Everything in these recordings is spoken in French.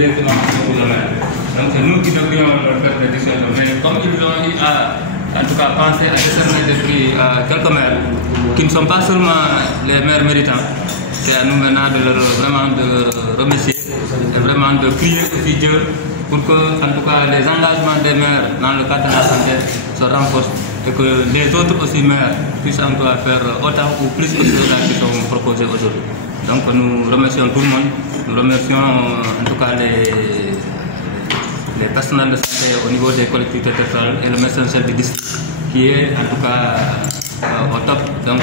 directement pour le maire. Donc c'est nous qui devrions leur faire des décisions. Mais comme ils ont eu en tout cas pensé à décerner des prix à quelques maires qui ne sont pas seulement les maires méritants, c'est à nous maintenant de leur vraiment de remercier et vraiment de prier aussi Dieu pour que en tout cas les engagements des maires dans le cadre de la santé se renforcent et que les autres aussi maires puissent en tout cas faire autant ou plus que ceux qui sont proposés aujourd'hui. Donc nous remercions tout le monde, nous remercions en tout cas les personnels de santé au niveau des collectivités territoriales et le médecin chef du district qui est en tout cas au top, donc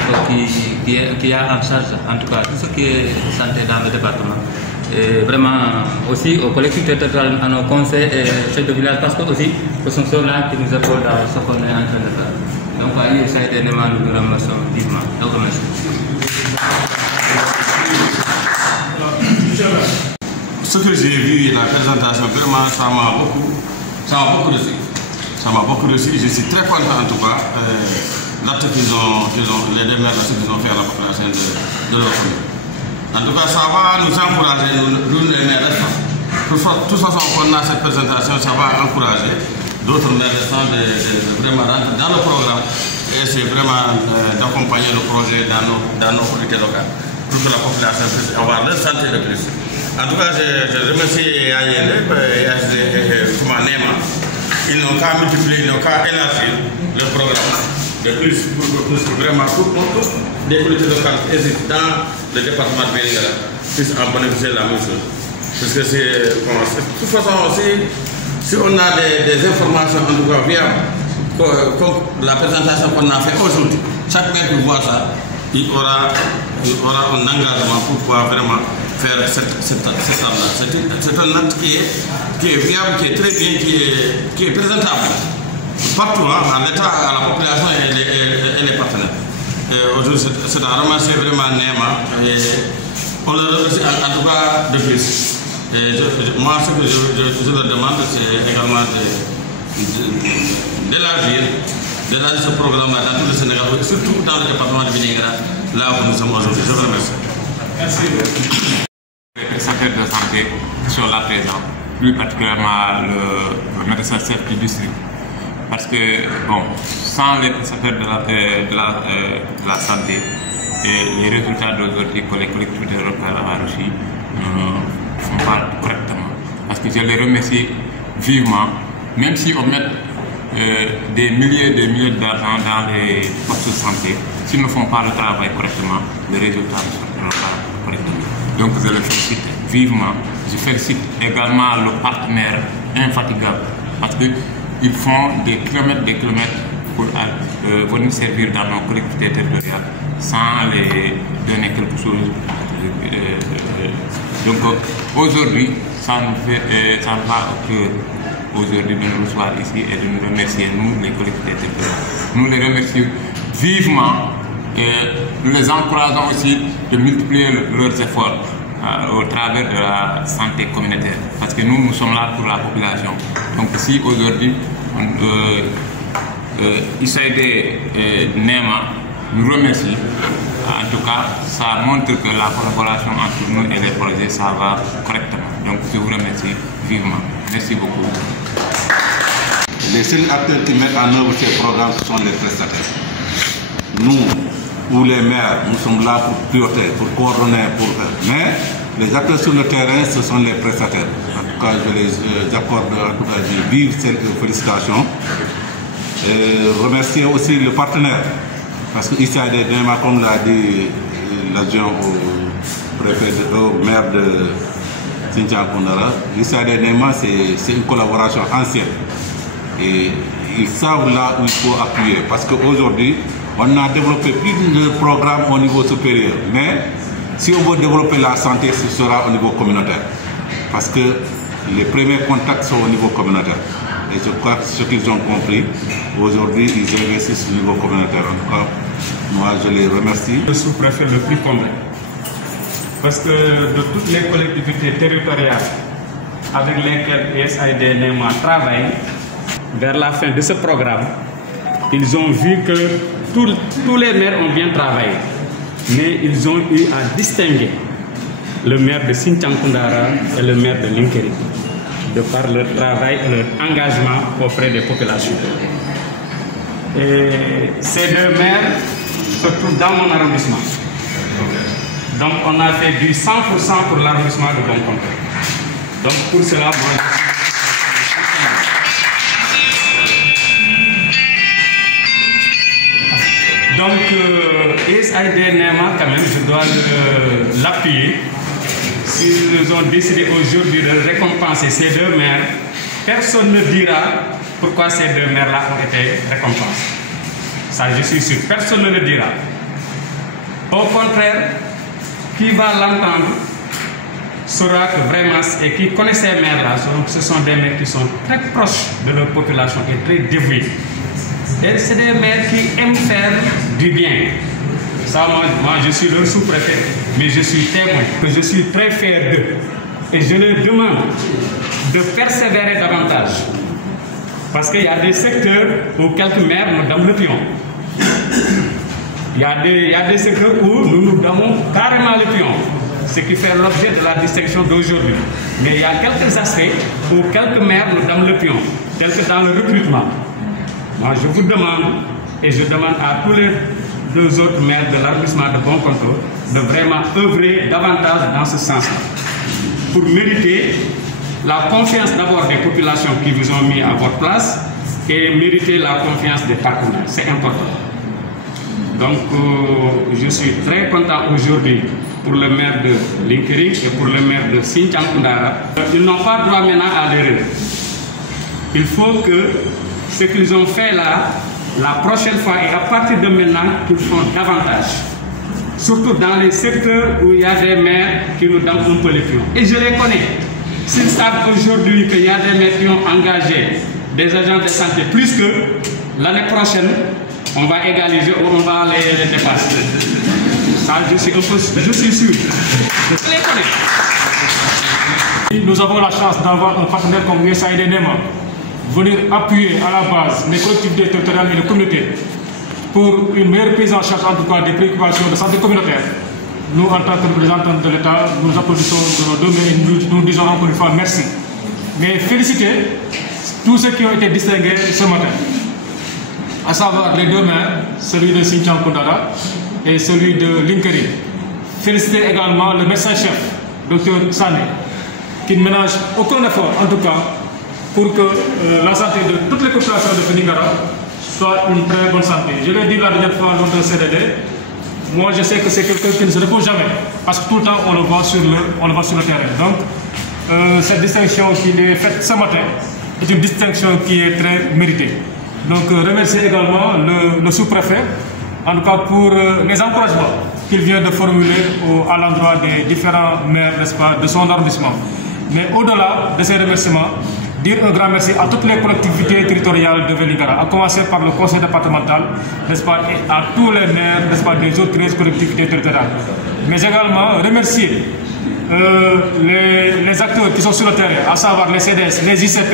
qui a en charge en tout cas tout ce qui est santé dans le département. Et vraiment aussi aux collectivités territoriales, à nos conseils et chefs de village, parce que aussi ce sont ceux-là qui nous épaulent dans ce qu'on est en train de faire. Donc à USAID élément nous remercions vivement. Donc merci. Ce que j'ai vu la présentation, vraiment ça m'a beaucoup reçu. Ça m'a beaucoup reçu. Je suis très content en tout cas l'acte qu'ils ont les maires qu'ils ont fait à la population de leur commune. En tout cas, ça va nous encourager, nous les maires restants. De toute façon, qu'on a cette présentation, ça va encourager d'autres maires restants de vraiment rentrer dans le programme et c'est vraiment d'accompagner le projet dans nos collectivités locales pour que la population puisse avoir leur santé de plus. En tout cas, je remercie Ayene et Nema. Ils n'ont qu'à multiplier, ils n'ont qu'à élargir le programme de plus pour que vraiment tous les collectivités locales dans le département de Vélingara puissent en bénéficier la même chose. Parce que c'est, bon, de toute façon aussi, si on a des informations en tout cas viables, comme la présentation qu'on a fait aujourd'hui, chaque maire qui voit ça, il aura un engagement pour pouvoir vraiment faire cet acte-là. C'est un acte qui est viable, qui est très bien, qui est présentable partout, à l'État, à la population et les partenaires. Aujourd'hui, c'est à remercier vraiment Nema et on le remercie en tout cas de plus. Moi, ce que je leur demande, c'est également d'élargir ce programme-là dans tout le Sénégal, surtout dans le département de Vélingara, là où nous sommes aujourd'hui. Je vous remercie. Merci. Les prestataires de santé qui sont là présents, plus particulièrement le médecin chef du district. Parce que, bon, sans les prestataires de la santé, et les résultats d'aujourd'hui que les collectivités locales ont reçus ne font pas correctement. Parce que je les remercie vivement, même si on met des milliers d'argent dans les postes de santé, s'ils ne font pas le travail correctement, les résultats ne sont pas correctement. Donc je les félicite vivement. Je félicite également le partenaire infatigable parce qu'ils font des kilomètres pour venir servir dans nos collectivités territoriales sans les donner quelque chose. Donc aujourd'hui, ça nous va au cœur aujourd'hui de nous recevoir ici et de nous remercier, nous les collectivités territoriales. Nous les remercions vivement et nous les encourageons aussi de multiplier leurs efforts au travers de la santé communautaire. Parce que nous sommes là pour la population. Donc si aujourd'hui, USAID et Nema nous remercie. En tout cas, ça montre que la collaboration entre nous et les projets, ça va correctement. Donc je vous remercie vivement. Merci beaucoup. Les seuls acteurs qui mettent en œuvre ces programmes, ce sont les prestataires. Nous, ou les maires, nous sommes là pour piloter, pour coordonner, mais les acteurs sur le terrain, ce sont les prestataires. En tout cas, je les accorde en tout cas de vive félicitations. Et remercier aussi le partenaire, parce que ici, comme l'a dit l'adjoint au maire de Sintian Kondara, c'est une collaboration ancienne. Et ils savent là où il faut appuyer. Parce qu'aujourd'hui, on a développé plus de programmes au niveau supérieur. Mais si on veut développer la santé, ce sera au niveau communautaire. Parce que les premiers contacts sont au niveau communautaire. Et je crois que ce qu'ils ont compris, aujourd'hui, ils investissent au niveau communautaire. En tout cas, moi, je les remercie. Le sous-préfet le plus commun. Parce que de toutes les collectivités territoriales avec lesquelles USAID NEMA travaille, vers la fin de ce programme, ils ont vu que tous les maires ont bien travaillé, mais ils ont eu à distinguer le maire de Sinthiang Koundara et le maire de Linkering, de par leur travail et leur engagement auprès des populations. Et ces deux maires se trouvent dans mon arrondissement. Donc on a fait du 100% pour l'arrondissement de Bonconto. Donc pour cela, moi, donc USAID NEMA, quand même, je dois l'appuyer. S'ils ont décidé aujourd'hui de récompenser ces deux maires, personne ne dira pourquoi ces deux maires-là ont été récompensés. Ça, je suis sûr, personne ne le dira. Au contraire, qui va l'entendre saura que vraiment, et qui connaît ces maires-là, ce sont des maires qui sont très proches de leur population et très dévoués. Et c'est des maires qui aiment faire du bien. Ça, moi je suis le sous-préfet, mais je suis témoin, que je suis très fier d'eux. Et je leur demande de persévérer davantage. Parce qu'il y a des secteurs où quelques maires nous donnent le pion. Il y a des secteurs où nous donnons carrément le pion, ce qui fait l'objet de la distinction d'aujourd'hui. Mais il y a quelques aspects où quelques maires nous donnent le pion, tels que dans le recrutement. Moi, je vous demande, et je demande à tous les deux autres maires de l'arrondissement de Bonconto de vraiment œuvrer davantage dans ce sens-là, pour mériter la confiance d'abord des populations qui vous ont mis à votre place et mériter la confiance des partenaires. C'est important. Donc, je suis très content aujourd'hui pour le maire de Linkering et pour le maire de Sinthiang Koundara. Ils n'ont pas droit maintenant à l'erreur. Il faut que ce qu'ils ont fait là, la prochaine fois et à partir de maintenant, qu'ils font davantage. Surtout dans les secteurs où il y a des maires qui nous donnent un peu les pions. Et je les connais. S'ils savent aujourd'hui qu'il y a des maires qui ont engagé des agents de santé plus que l'année prochaine, on va égaliser ou on va les dépasser. Ça, je suis sûr. Je les connais. Nous avons la chance d'avoir un partenaire comme USAID NEMA venir appuyer à la base les collectivités territoriales et les communautés pour une meilleure prise en charge en tout cas des préoccupations de santé communautaire. Nous, en tant que représentants de l'État, nous applaudissons de nos deux mains et nous disons encore une fois merci. Mais féliciter tous ceux qui ont été distingués ce matin, à savoir les deux maires, celui de Sinthiang Koundara et celui de Linkering. Féliciter également le médecin-chef, Dr Sané, qui ne ménage aucun effort, en tout cas, pour que la santé de toutes les populations de Vélingara soit une très bonne santé. Je l'ai dit la dernière fois lors d'un CDD, moi je sais que c'est quelqu'un qui ne se repose jamais, parce que tout le temps on le voit sur le terrain. Donc cette distinction qui est faite ce matin est une distinction qui est très méritée. Donc remercier également le sous-préfet, en tout cas pour les encouragements qu'il vient de formuler à l'endroit des différents maires, n'est-ce pas, de son arrondissement. Mais au-delà de ces remerciements, dire un grand merci à toutes les collectivités territoriales de Vélingara, à commencer par le conseil départemental, n'est-ce pas, et à tous les maires, n'est-ce pas, des autres 13 collectivités territoriales. Mais également remercier les acteurs qui sont sur le terrain, à savoir les CDS, les ICP,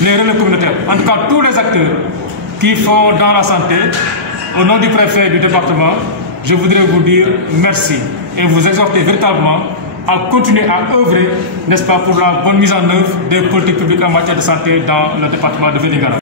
les relais communautaires, en tout cas tous les acteurs qui font dans la santé. Au nom du préfet du département, je voudrais vous dire merci et vous exhorter véritablement à continuer à œuvrer, n'est-ce pas, pour la bonne mise en œuvre des politiques publiques en matière de santé dans le département de Vélingara.